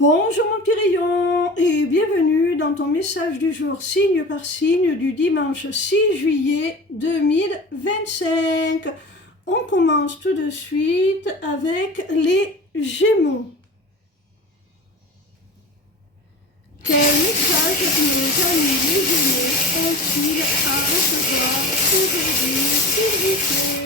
Bonjour mon petit rayon et bienvenue dans ton message du jour signe par signe du dimanche 6 juillet 2025. On commence tout de suite avec les Gémeaux. Quel message nos amis les Gémeaux ont-ils à recevoir aujourd'hui, s'il vous plaît?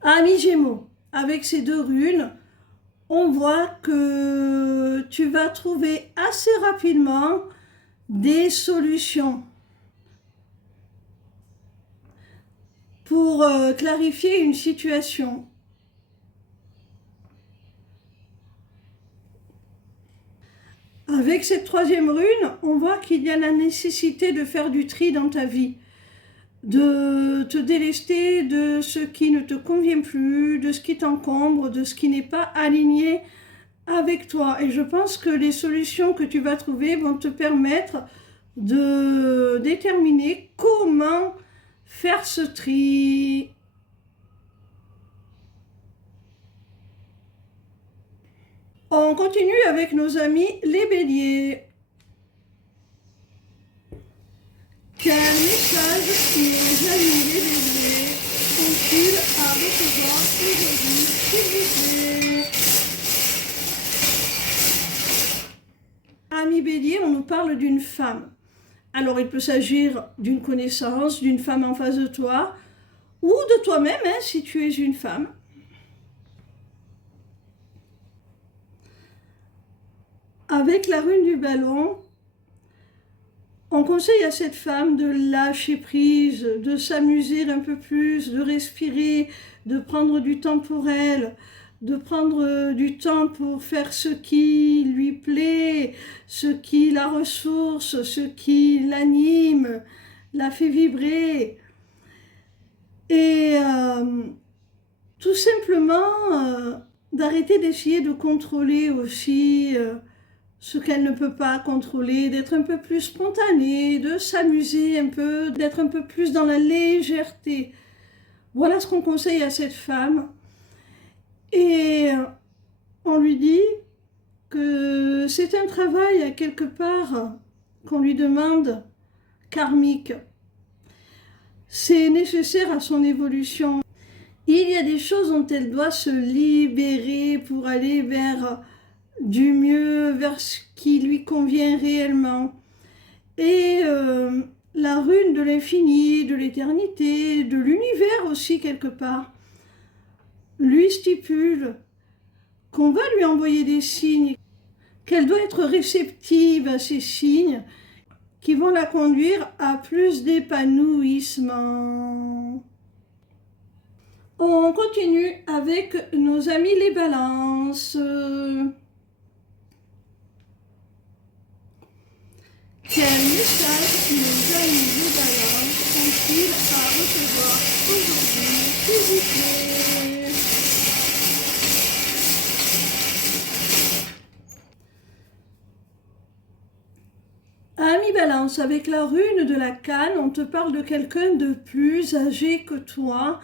Amis Gémeaux, avec ces deux runes, on voit que tu vas trouver assez rapidement des solutions pour clarifier une situation. Avec cette troisième rune, on voit qu'il y a la nécessité de faire du tri dans ta vie, de te délester de ce qui ne te convient plus, de ce qui t'encombre, de ce qui n'est pas aligné avec toi. Et je pense que les solutions que tu vas trouver vont te permettre de déterminer comment faire ce tri. On continue avec nos amis les béliers. Quel message nos amis les béliers ont-ils à recevoir aujourd'hui, s'il vous plaît? Amis béliers, on nous parle d'une femme. Alors il peut s'agir d'une connaissance, d'une femme en face de toi, ou de toi-même, si tu es une femme. Avec la rune du ballon, on conseille à cette femme de lâcher prise, de s'amuser un peu plus, de respirer, de prendre du temps pour elle, de prendre du temps pour faire ce qui lui plaît, ce qui la ressource, ce qui l'anime, la fait vibrer. Et tout simplement d'arrêter d'essayer de contrôler aussi ce qu'elle ne peut pas contrôler, d'être un peu plus spontanée, de s'amuser un peu, d'être un peu plus dans la légèreté. Voilà ce qu'on conseille à cette femme. Et on lui dit que c'est un travail à quelque part qu'on lui demande karmique. C'est nécessaire à son évolution. Il y a des choses dont elle doit se libérer pour aller vers du mieux, vers ce qui lui convient réellement. Et la rune de l'infini, de l'éternité, de l'univers aussi quelque part, lui stipule qu'on va lui envoyer des signes, qu'elle doit être réceptive à ces signes qui vont la conduire à plus d'épanouissement. On continue avec nos amis les balances. Quel message nos amis les balances ont-ils à recevoir aujourd'hui, s'il vous plaît? Ami Balance, avec la rune de la canne, on te parle de quelqu'un de plus âgé que toi,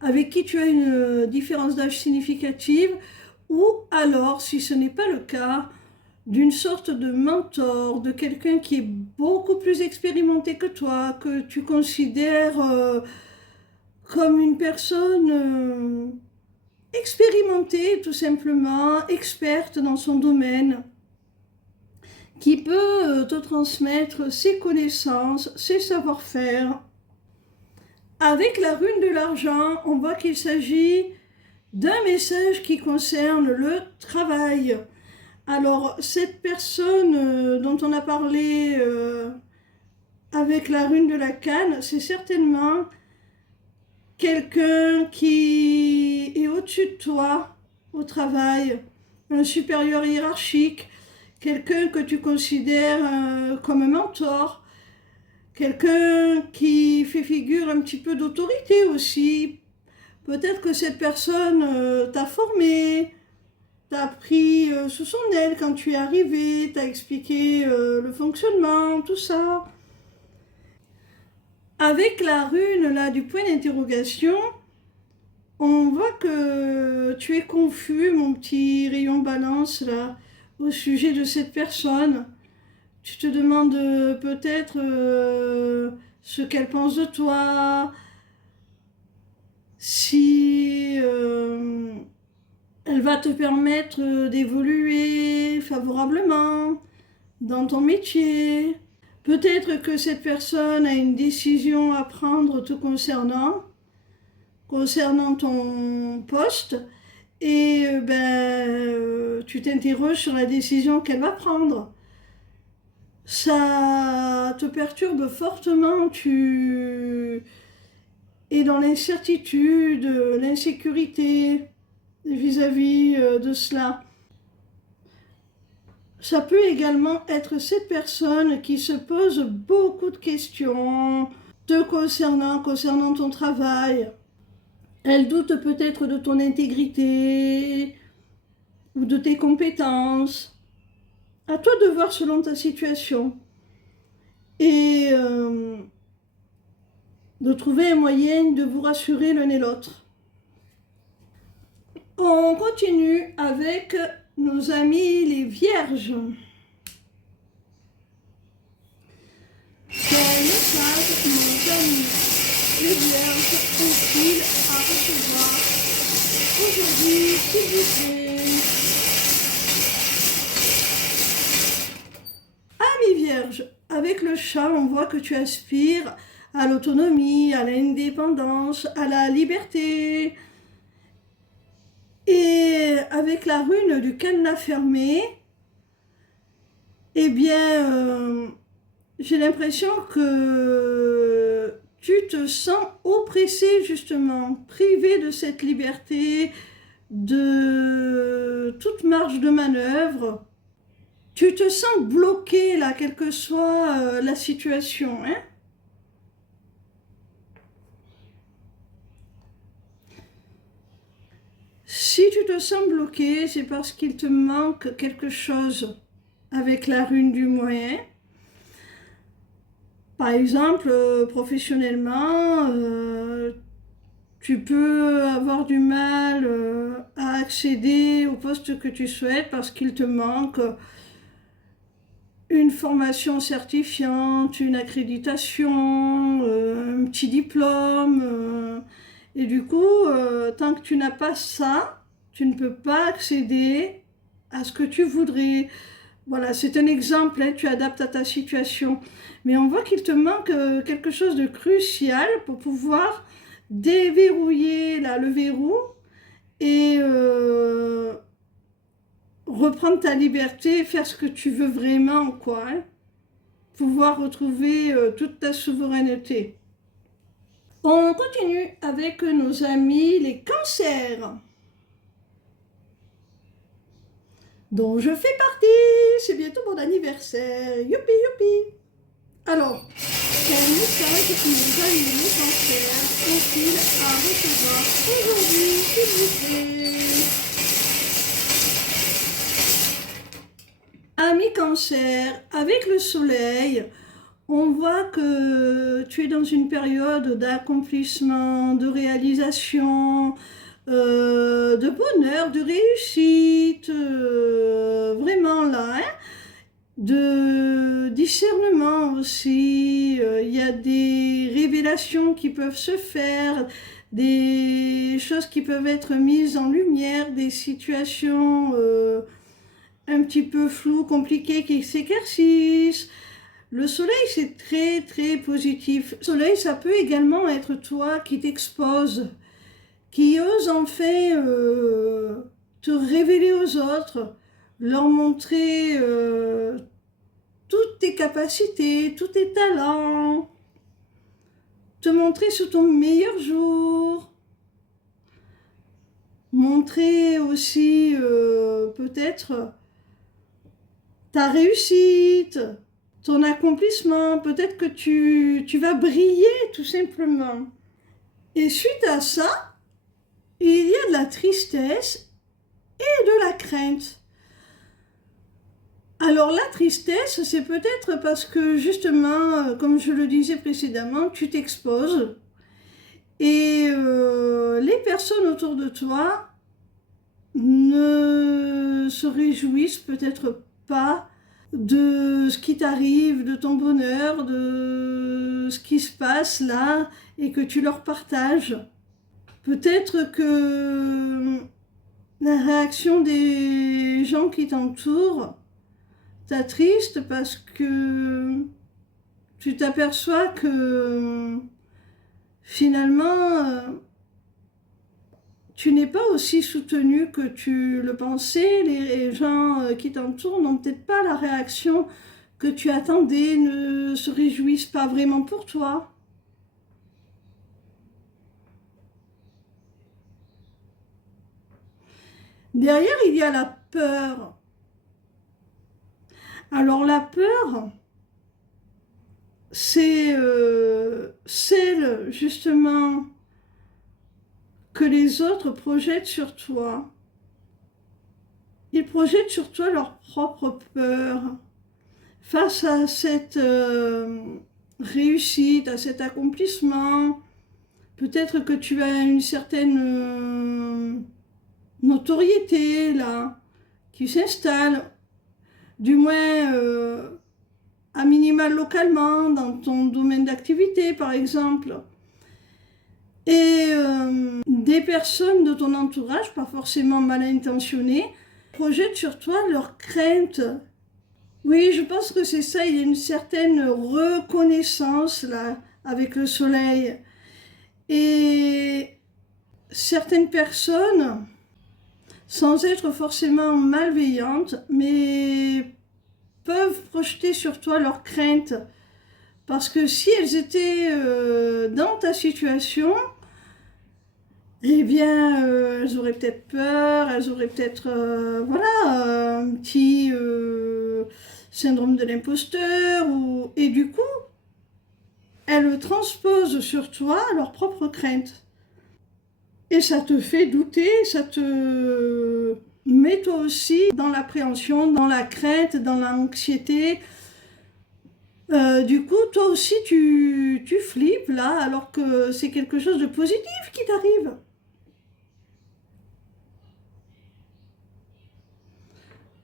avec qui tu as une différence d'âge significative, ou alors, si ce n'est pas le cas, d'une sorte de mentor, de quelqu'un qui est beaucoup plus expérimenté que toi, que tu considères comme une personne expérimentée tout simplement, experte dans son domaine, qui peut te transmettre ses connaissances, ses savoir-faire. Avec la rune de l'argent, on voit qu'il s'agit d'un message qui concerne le travail. Alors, cette personne dont on a parlé avec la rune de la canne, c'est certainement quelqu'un qui est au-dessus de toi au travail, un supérieur hiérarchique, quelqu'un que tu considères comme un mentor, quelqu'un qui fait figure un petit peu d'autorité aussi. Peut-être que cette personne t'a formé, t'a pris sous son aile quand tu es arrivé, t'a expliqué le fonctionnement, tout ça. Avec la rune là du point d'interrogation, On voit que tu es confus, mon petit rayon balance, là, au sujet de cette personne. Tu te demandes peut-être ce qu'elle pense de toi, si elle va te permettre d'évoluer favorablement dans ton métier. Peut-être que cette personne a une décision à prendre te concernant ton poste, et tu t'interroges sur la décision qu'elle va prendre. Ça te perturbe fortement, tu es dans l'incertitude, l'insécurité vis-à-vis de cela. Ça peut également être cette personne qui se pose beaucoup de questions te concernant ton travail. Elle doute peut-être de ton intégrité ou de tes compétences. À toi de voir selon ta situation et de trouver un moyen de vous rassurer l'un et l'autre. On continue avec nos amis les vierges. Quel message nos amis les vierges ont-ils à recevoir aujourd'hui, s'il vous plaît? Amis vierges, avec le chat, on voit que tu aspires à l'autonomie, à l'indépendance, à la liberté. Et avec la rune du cadenas fermé, eh bien, j'ai l'impression que tu te sens oppressé justement, privé de cette liberté, de toute marge de manœuvre. Tu te sens bloqué là, quelle que soit la situation, hein? Si tu te sens bloqué, c'est parce qu'il te manque quelque chose avec la rune du moyen. Par exemple, professionnellement, tu peux avoir du mal à accéder au poste que tu souhaites parce qu'il te manque une formation certifiante, une accréditation, un petit diplôme. Et du coup, tant que tu n'as pas ça, tu ne peux pas accéder à ce que tu voudrais. Voilà, c'est un exemple, hein, tu adaptes à ta situation. Mais on voit qu'il te manque quelque chose de crucial pour pouvoir déverrouiller là, le verrou et reprendre ta liberté, faire ce que tu veux vraiment, quoi. Hein, pouvoir retrouver toute ta souveraineté. On continue avec nos amis les cancers, dont je fais partie. C'est bientôt mon anniversaire. Youpi, youpi. Alors, quel message nos amis les cancers ont-ils à recevoir aujourd'hui, s'il vous plaît? Amis cancer, avec le soleil, on voit que tu es dans une période d'accomplissement, de réalisation, de bonheur, de réussite, vraiment là, hein, de discernement aussi. Il y a des révélations qui peuvent se faire, des choses qui peuvent être mises en lumière, des situations un petit peu floues, compliquées qui s'éclaircissent. Le soleil, c'est très, très positif. Le soleil, ça peut également être toi qui t'exposes, qui ose enfin te révéler aux autres, leur montrer toutes tes capacités, tous tes talents, te montrer sous ton meilleur jour, montrer aussi peut-être ta réussite, ton accomplissement, peut-être que tu vas briller tout simplement. Et suite à ça, il y a de la tristesse et de la crainte. Alors la tristesse, c'est peut-être parce que justement, comme je le disais précédemment, tu t'exposes Et les personnes autour de toi ne se réjouissent peut-être pas de ce qui t'arrive, de ton bonheur, de ce qui se passe là et que tu leur partages. Peut-être que la réaction des gens qui t'entourent t'attriste parce que tu t'aperçois que finalement tu n'es pas aussi soutenu que tu le pensais. Les gens qui t'entourent n'ont peut-être pas la réaction que tu attendais, ne se réjouissent pas vraiment pour toi. Derrière, il y a la peur. Alors la peur, c'est celle justement que les autres projettent sur toi. Ils projettent sur toi leur propre peur. Face à cette réussite, à cet accomplissement, peut-être que tu as une certaine notoriété là, qui s'installe, du moins à minima localement, dans ton domaine d'activité par exemple. Et des personnes de ton entourage, pas forcément mal intentionnées, projettent sur toi leurs craintes. Oui, je pense que c'est ça, il y a une certaine reconnaissance là, avec le soleil. Et certaines personnes, sans être forcément malveillantes, mais peuvent projeter sur toi leurs craintes. Parce que si elles étaient dans ta situation, eh bien, elles auraient peut-être peur, elles auraient peut-être, voilà, un petit syndrome de l'imposteur, et du coup, elles transposent sur toi leurs propres craintes. Et ça te fait douter, ça te met toi aussi dans l'appréhension, dans la crainte, dans l'anxiété. Du coup, toi aussi, tu flippes là, alors que c'est quelque chose de positif qui t'arrive.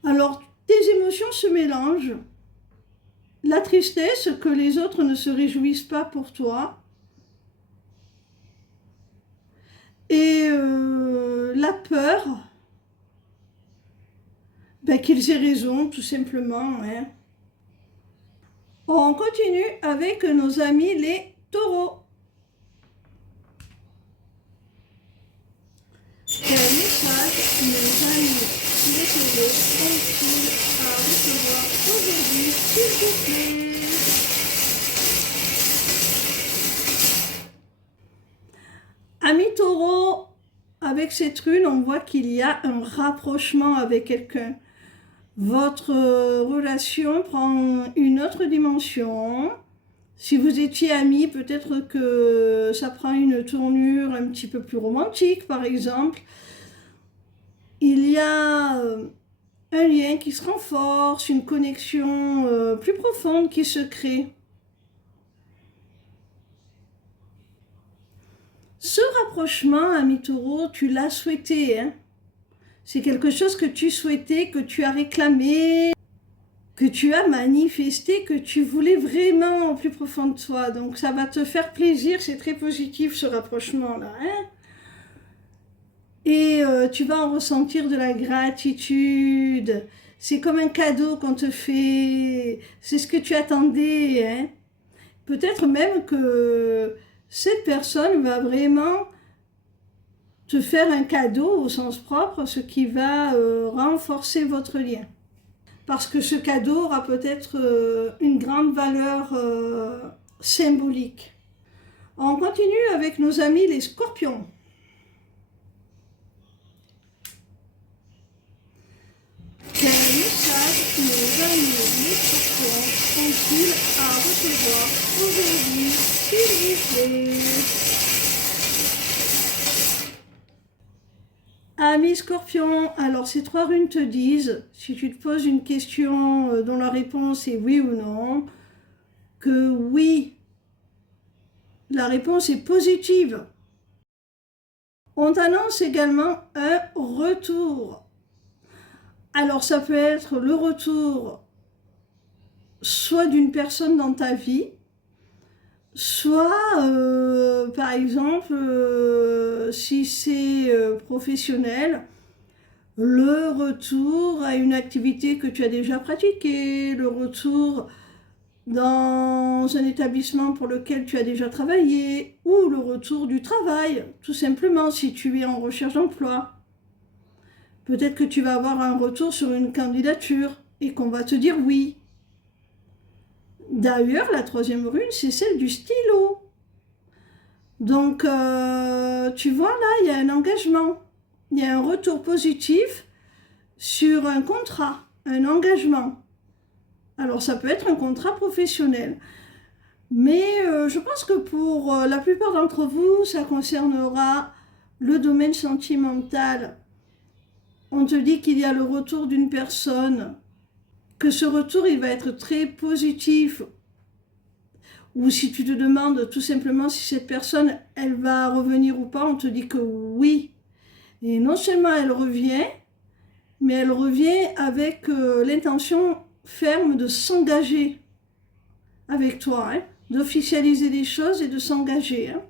Alors, tes émotions se mélangent. La tristesse que les autres ne se réjouissent pas pour toi. Et la peur, ben, qu'ils aient raison, tout simplement. Hein. On continue avec nos amis les taureaux. Quel message nos amis les taureaux ont-ils à recevoir aujourd'hui, s'il vous plaît? Amis taureaux, avec cette rune, on voit qu'il y a un rapprochement avec quelqu'un. Votre relation prend une autre dimension. Si vous étiez amis, peut-être que ça prend une tournure un petit peu plus romantique, par exemple. Il y a un lien qui se renforce, une connexion plus profonde qui se crée. Ce rapprochement, ami taureau, tu l'as souhaité, hein? C'est quelque chose que tu souhaitais, que tu as réclamé, que tu as manifesté, que tu voulais vraiment au plus profond de toi. Donc ça va te faire plaisir, c'est très positif ce rapprochement-là. Hein? Et tu vas en ressentir de la gratitude. C'est comme un cadeau qu'on te fait. C'est ce que tu attendais. Hein? Peut-être même que cette personne va vraiment te faire un cadeau au sens propre, ce qui va renforcer votre lien. Parce que ce cadeau aura peut-être une grande valeur symbolique. On continue avec nos amis les scorpions. Quel message nos amis les scorpions ont-ils à recevoir aujourd'hui, s'il vous plaît? Amis Scorpion, alors ces trois runes te disent, si tu te poses une question dont la réponse est oui ou non, que oui, la réponse est positive. On t'annonce également un retour. Alors ça peut être le retour soit d'une personne dans ta vie, soit par exemple si c'est professionnel, le retour à une activité que tu as déjà pratiquée, le retour dans un établissement pour lequel tu as déjà travaillé, ou le retour du travail, tout simplement si tu es en recherche d'emploi. Peut-être que tu vas avoir un retour sur une candidature et qu'on va te dire oui. D'ailleurs, la troisième rune, c'est celle du stylo. Donc, tu vois, là, il y a un engagement. Il y a un retour positif sur un contrat, un engagement. Alors, ça peut être un contrat professionnel. Mais je pense que pour la plupart d'entre vous, ça concernera le domaine sentimental. On te dit qu'il y a le retour d'une personne, que ce retour, il va être très positif. Ou si tu te demandes tout simplement si cette personne, elle va revenir ou pas, on te dit que oui. Et non seulement elle revient, mais elle revient avec l'intention ferme de s'engager avec toi, hein, d'officialiser les choses et de s'engager. Hein.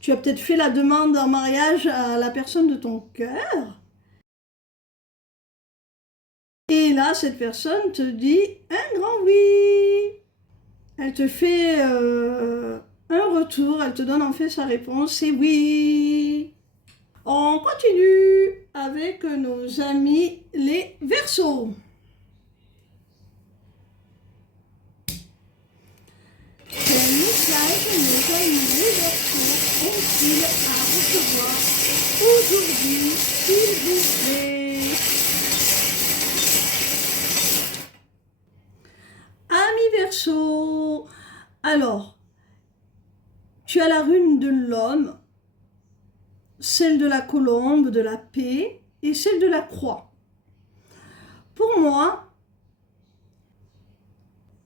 Tu as peut-être fait la demande en mariage à la personne de ton cœur. Et là, cette personne te dit un grand oui. Elle te fait un retour, elle te donne en fait sa réponse, c'est oui. On continue avec nos amis les Verseaux. Quel message nos amis les Verseaux ont-ils à recevoir aujourd'hui, s'il vous plaît? Amis Verseaux, alors, tu as la rune de l'homme, celle de la colombe, de la paix et celle de la croix. Pour moi,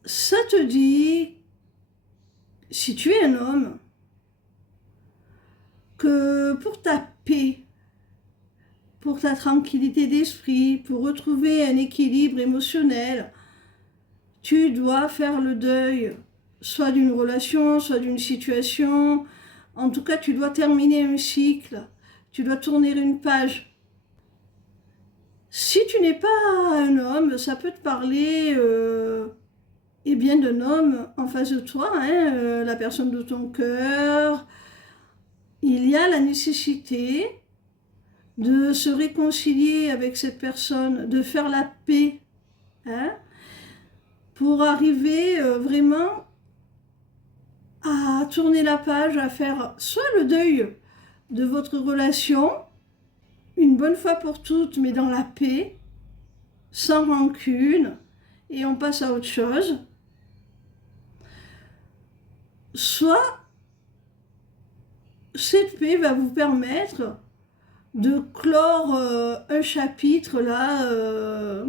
ça te dit, si tu es un homme, que pour ta paix, pour ta tranquillité d'esprit, pour retrouver un équilibre émotionnel, tu dois faire le deuil, soit d'une relation, soit d'une situation. En tout cas, tu dois terminer un cycle, tu dois tourner une page. Si tu n'es pas un homme, ça peut te parler eh bien d'un homme en face de toi, hein, la personne de ton cœur. Il y a la nécessité de se réconcilier avec cette personne, de faire la paix, hein, pour arriver vraiment à tourner la page, à faire soit le deuil de votre relation, une bonne fois pour toutes, mais dans la paix, sans rancune, et on passe à autre chose, soit cette paix va vous permettre de clore un chapitre là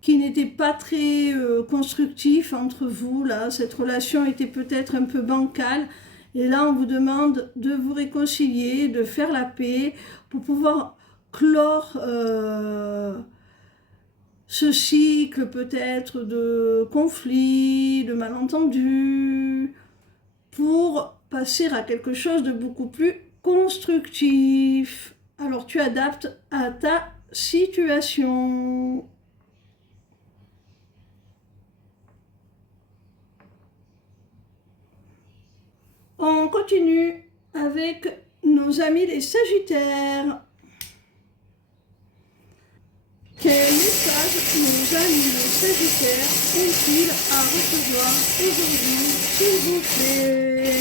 qui n'était pas très constructif entre vous. Là, cette relation était peut-être un peu bancale. Et là, on vous demande de vous réconcilier, de faire la paix pour pouvoir clore ce cycle peut-être de conflits, de malentendus, pour passer à quelque chose de beaucoup plus constructif. Alors tu adaptes à ta situation. On continue avec nos amis les Sagittaires. Quel message nos amis les Sagittaires ont-ils à recevoir aujourd'hui, s'il vous plaît?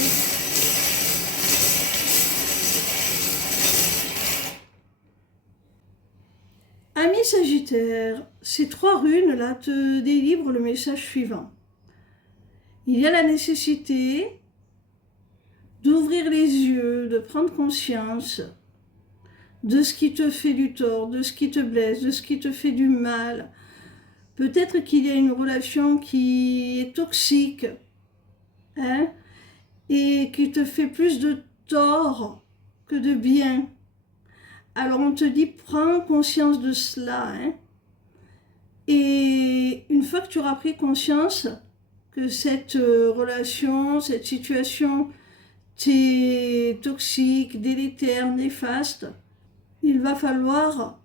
Amis Sagittaires, ces trois runes-là te délivrent le message suivant. Il y a la nécessité d'ouvrir les yeux, de prendre conscience de ce qui te fait du tort, de ce qui te blesse, de ce qui te fait du mal. Peut-être qu'il y a une relation qui est toxique, hein, et qui te fait plus de tort que de bien. Alors on te dit, prends conscience de cela, hein. Et une fois que tu auras pris conscience que cette relation, cette situation t'est toxique, délétère, néfaste, il va falloir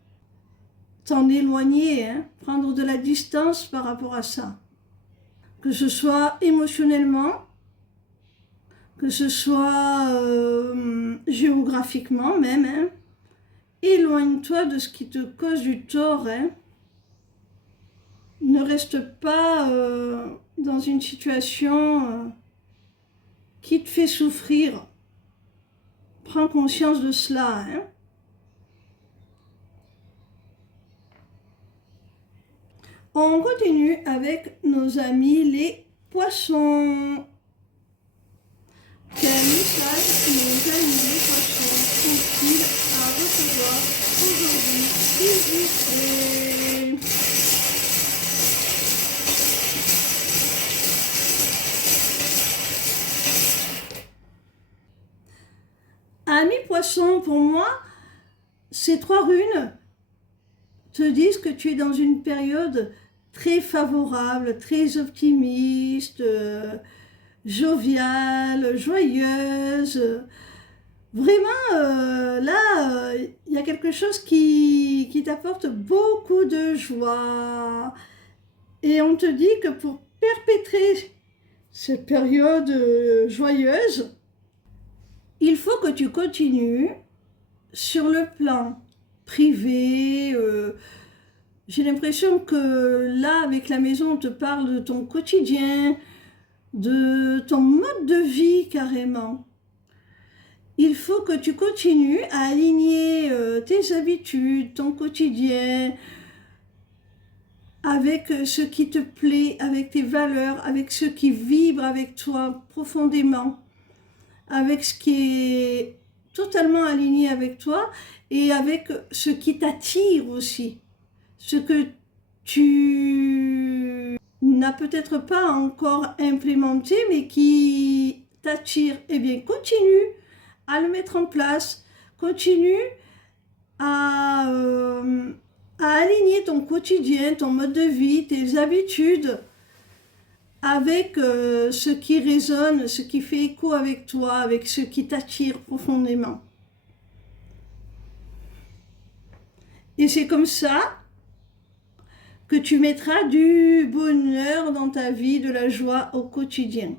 t'en éloigner, hein, prendre de la distance par rapport à ça. Que ce soit émotionnellement, que ce soit géographiquement même, hein. Éloigne-toi de ce qui te cause du tort, hein. Ne reste pas dans une situation qui te fait souffrir. Prends conscience de cela, hein. On continue avec nos amis les poissons. Quel message nos amis les poissons sont-ils à recevoir aujourd'hui, s'il vous plaît? Ami poisson, pour moi, ces 3 runes te disent que tu es dans une période très favorable, très optimiste, joviale, joyeuse. Vraiment, là, il y a quelque chose qui t'apporte beaucoup de joie. Et on te dit que pour perpétrer cette période joyeuse, il faut que tu continues sur le plan privé. J'ai l'impression que là, avec la maison, on te parle de ton quotidien, de ton mode de vie carrément. Il faut que tu continues à aligner tes habitudes, ton quotidien, avec ce qui te plaît, avec tes valeurs, avec ce qui vibre avec toi profondément, avec ce qui est totalement aligné avec toi et avec ce qui t'attire aussi, ce que tu n'as peut-être pas encore implémenté mais qui t'attire. Eh bien, continue à le mettre en place, continue à aligner ton quotidien, ton mode de vie, tes habitudes avec ce qui résonne, ce qui fait écho avec toi, avec ce qui t'attire profondément. Et c'est comme ça que tu mettras du bonheur dans ta vie, de la joie au quotidien.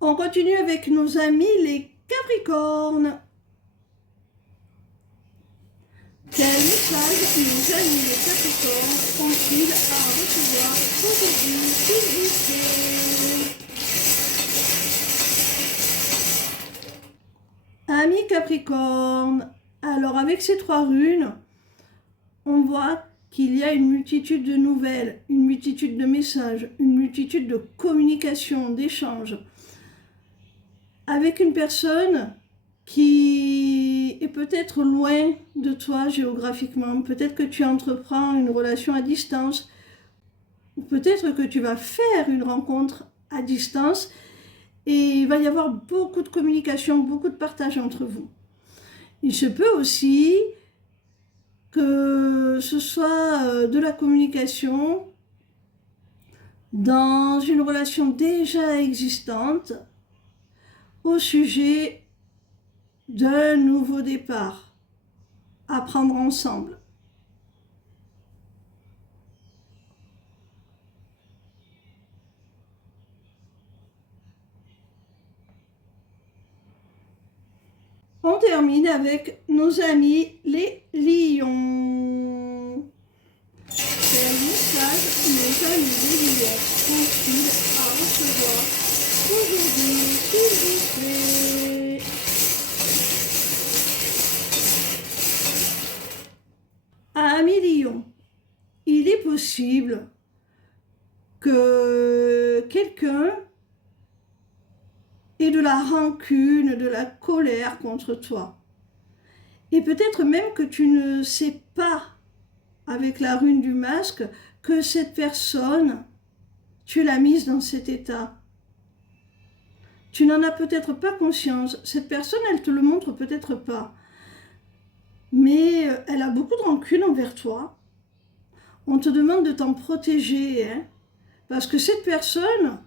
On continue avec nos amis les Capricornes. Quel message nos amis les Capricornes ont-ils à recevoir aujourd'hui, s'il vous plaît? Amis Capricorne, alors avec ces 3 runes, on voit qu'il y a une multitude de nouvelles, une multitude de messages, une multitude de communications, d'échanges, avec une personne qui est peut-être loin de toi géographiquement, peut-être que tu entreprends une relation à distance, ou peut-être que tu vas faire une rencontre à distance, et il va y avoir beaucoup de communication, beaucoup de partage entre vous. Il se peut aussi que ce soit de la communication dans une relation déjà existante au sujet d'un nouveau départ à prendre ensemble. On termine avec nos amis les lions. Quel message nos amis les lions ont-ils à recevoir aujourd'hui, s'il vous plaît? Amis lions, il est possible que quelqu'un et de la rancune, de la colère contre toi. Et peut-être même que tu ne sais pas, avec la rune du masque, que cette personne, tu l'as mise dans cet état. Tu n'en as peut-être pas conscience. Cette personne, elle te le montre peut-être pas. Mais elle a beaucoup de rancune envers toi. On te demande de t'en protéger, hein, parce que cette personne,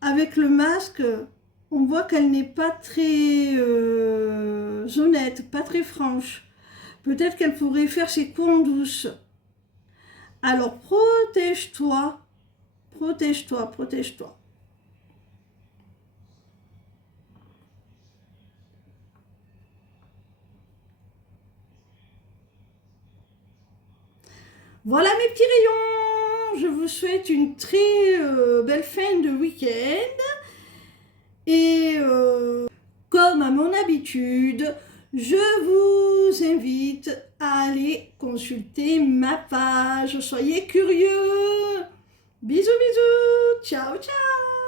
avec le masque, on voit qu'elle n'est pas très honnête, pas très franche. Peut-être qu'elle pourrait faire ses coups en douce. Alors protège-toi, protège-toi, protège-toi. Voilà mes petits rayons. Je vous souhaite une très belle fin de week-end. Et comme à mon habitude, je vous invite à aller consulter ma page. Soyez curieux. Bisous, bisous. Ciao, ciao.